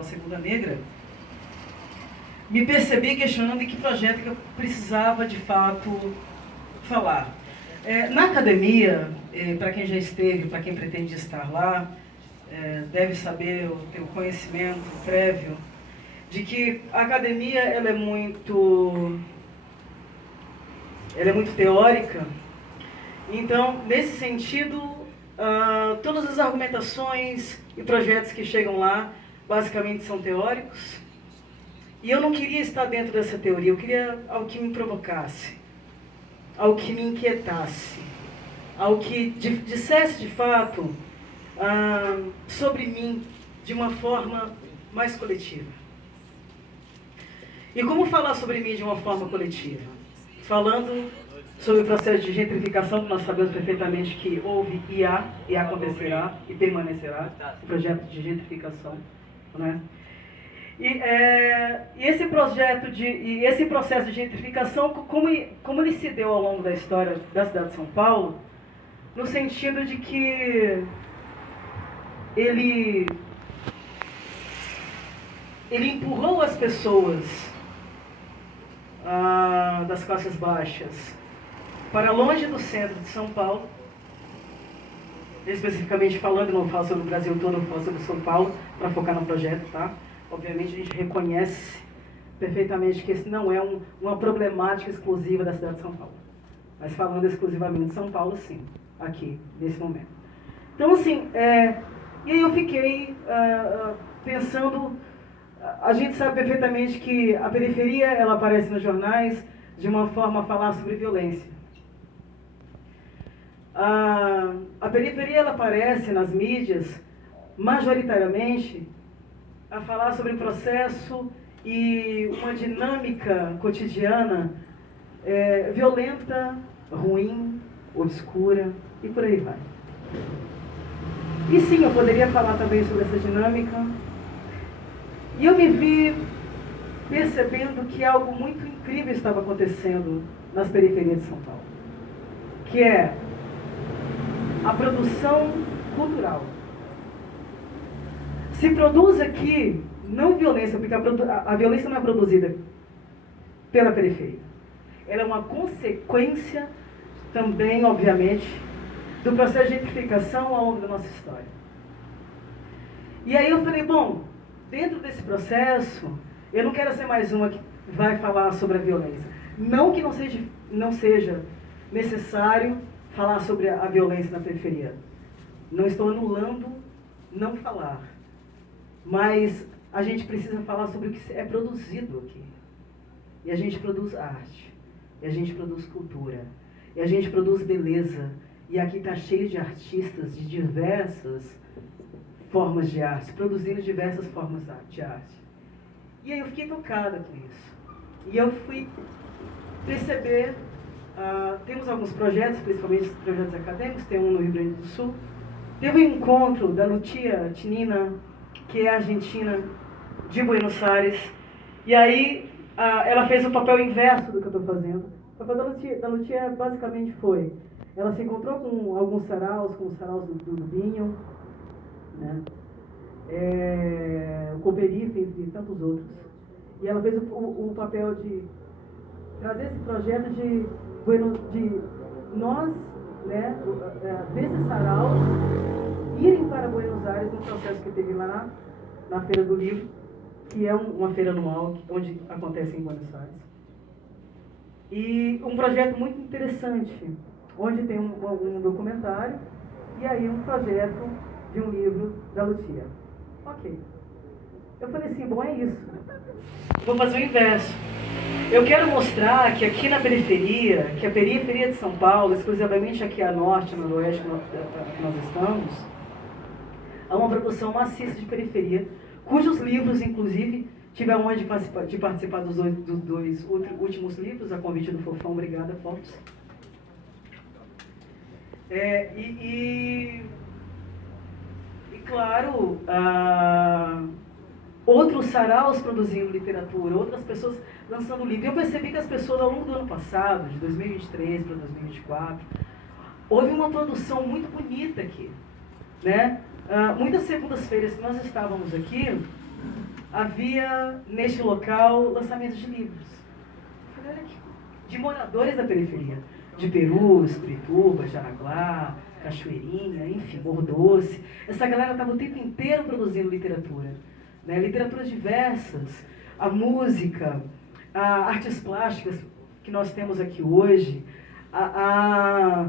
Sarau Segunda Negra, me percebi questionando em que projeto que eu precisava, de fato, falar. Na academia, para quem já esteve, para quem pretende estar lá, deve saber, ter o conhecimento prévio, de que a academia ela é muito teórica. Então, nesse sentido, todas as argumentações e projetos que chegam lá, basicamente são teóricos. E eu não queria estar dentro dessa teoria, eu queria algo que me provocasse, algo que me inquietasse, algo que dissesse de fato sobre mim de uma forma mais coletiva. E como falar sobre mim de uma forma coletiva? Falando sobre o processo de gentrificação, que nós sabemos perfeitamente que houve e há, e acontecerá, e permanecerá, o projeto de gentrificação, né? E esse processo de gentrificação, como ele se deu ao longo da história da cidade de São Paulo, no sentido de que ele empurrou as pessoas das classes baixas para longe do centro de São Paulo, especificamente falando, não falo sobre o Brasil todo, não falo sobre São Paulo, para focar no projeto, tá? Obviamente a gente reconhece perfeitamente que esse não é uma problemática exclusiva da cidade de São Paulo. Mas falando exclusivamente de São Paulo, sim, aqui, nesse momento. Então, assim, e aí eu fiquei pensando, a gente sabe perfeitamente que a periferia, ela aparece nos jornais de uma forma a falar sobre violência. A periferia, ela aparece nas mídias, majoritariamente, a falar sobre o processo e uma dinâmica cotidiana violenta, ruim, obscura e por aí vai. E sim, eu poderia falar também sobre essa dinâmica. E eu me vi percebendo que algo muito incrível estava acontecendo nas periferias de São Paulo, que é a produção cultural. Se produz aqui, não violência, porque a violência não é produzida pela periferia. Ela é uma consequência também, obviamente, do processo de gentrificação ao longo da nossa história. E aí eu falei, bom, dentro desse processo, eu não quero ser mais uma que vai falar sobre a violência. Não que não seja necessário falar sobre a violência na periferia. Não estou anulando não falar. Mas a gente precisa falar sobre o que é produzido aqui. E a gente produz arte. E a gente produz cultura. E a gente produz beleza. E aqui está cheio de artistas de diversas formas de arte, produzindo diversas formas de arte. E aí eu fiquei tocada com isso. E eu fui perceber, temos alguns projetos, principalmente projetos acadêmicos, tem um no Rio Grande do Sul. Teve um encontro da Lucia Tinina, que é argentina, de Buenos Aires. E aí ela fez o papel inverso do que eu estou fazendo. O papel da Lucia basicamente foi, ela se encontrou com alguns saraus, como os saraus do Binho, né? O Cooperife, entre tantos outros. E ela fez o papel de trazer esse projeto de nós, né, desses saraus, irem para Buenos Aires no processo que teve lá na Feira do Livro, que é uma feira anual onde acontece em Buenos Aires. E um projeto muito interessante, onde tem um documentário e aí um projeto de um livro da Lucia. Ok. Eu falei assim, bom, é isso. Vou fazer o inverso. Eu quero mostrar que aqui na periferia, que a periferia de São Paulo, exclusivamente aqui a norte, no oeste que nós estamos, há uma produção maciça de periferia, cujos livros, inclusive, tive a honra de participar dos dois últimos livros, a convite do Fofão. Obrigada, Fontes. E claro, outros saraus produzindo literatura, outras pessoas lançando livro. Eu percebi que as pessoas, ao longo do ano passado, de 2023 para 2024, houve uma produção muito bonita aqui, né? Muitas segundas-feiras que nós estávamos aqui, havia neste local lançamentos de livros. Eu falei, olha aqui, de moradores da periferia, de Perus, Curituba, Jaraguá, Cachoeirinha, enfim, Morro Doce. Essa galera estava o tempo inteiro produzindo literatura, né? Literaturas diversas, a música, a artes plásticas que nós temos aqui hoje, a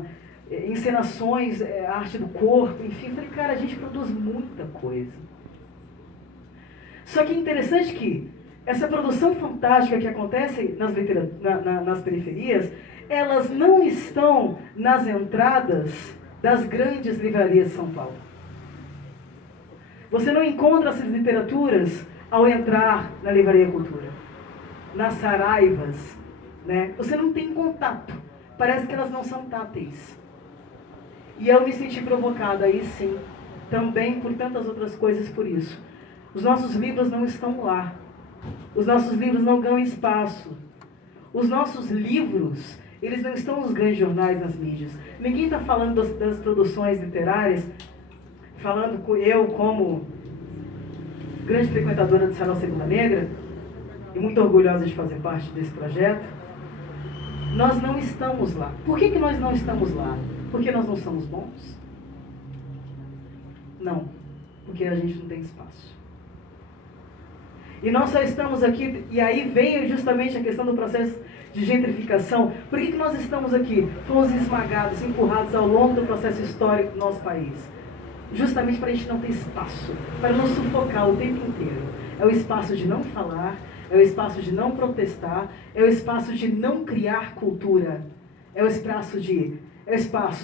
encenações, a arte do corpo, enfim. Eu falei, cara, a gente produz muita coisa. Só que é interessante que essa produção fantástica que acontece nas periferias, elas não estão nas entradas das grandes livrarias de São Paulo. Você não encontra essas literaturas ao entrar na Livraria Cultura, nas saraivas, né? Você não tem contato. Parece que elas não são táteis. E eu me senti provocada aí sim, também por tantas outras coisas por isso. Os nossos livros não estão lá. Os nossos livros não ganham espaço. Os nossos livros, eles não estão nos grandes jornais, nas mídias. Ninguém está falando das produções literárias, falando eu como grande frequentadora do Sarau Segunda Negra, e muito orgulhosa de fazer parte desse projeto. Nós não estamos lá. Por que nós não estamos lá? Porque nós não somos bons? Não, porque a gente não tem espaço. E nós só estamos aqui, e aí veio justamente a questão do processo de gentrificação. Por que nós estamos aqui? Fomos esmagados, empurrados ao longo do processo histórico do nosso país. Justamente para a gente não ter espaço, para nos sufocar o tempo inteiro. É o espaço de não falar, é o espaço de não protestar, é o espaço de não criar cultura. É o espaço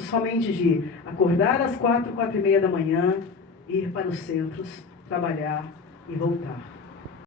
somente de acordar às 4h, 4h30 da manhã, ir para os centros, trabalhar e voltar.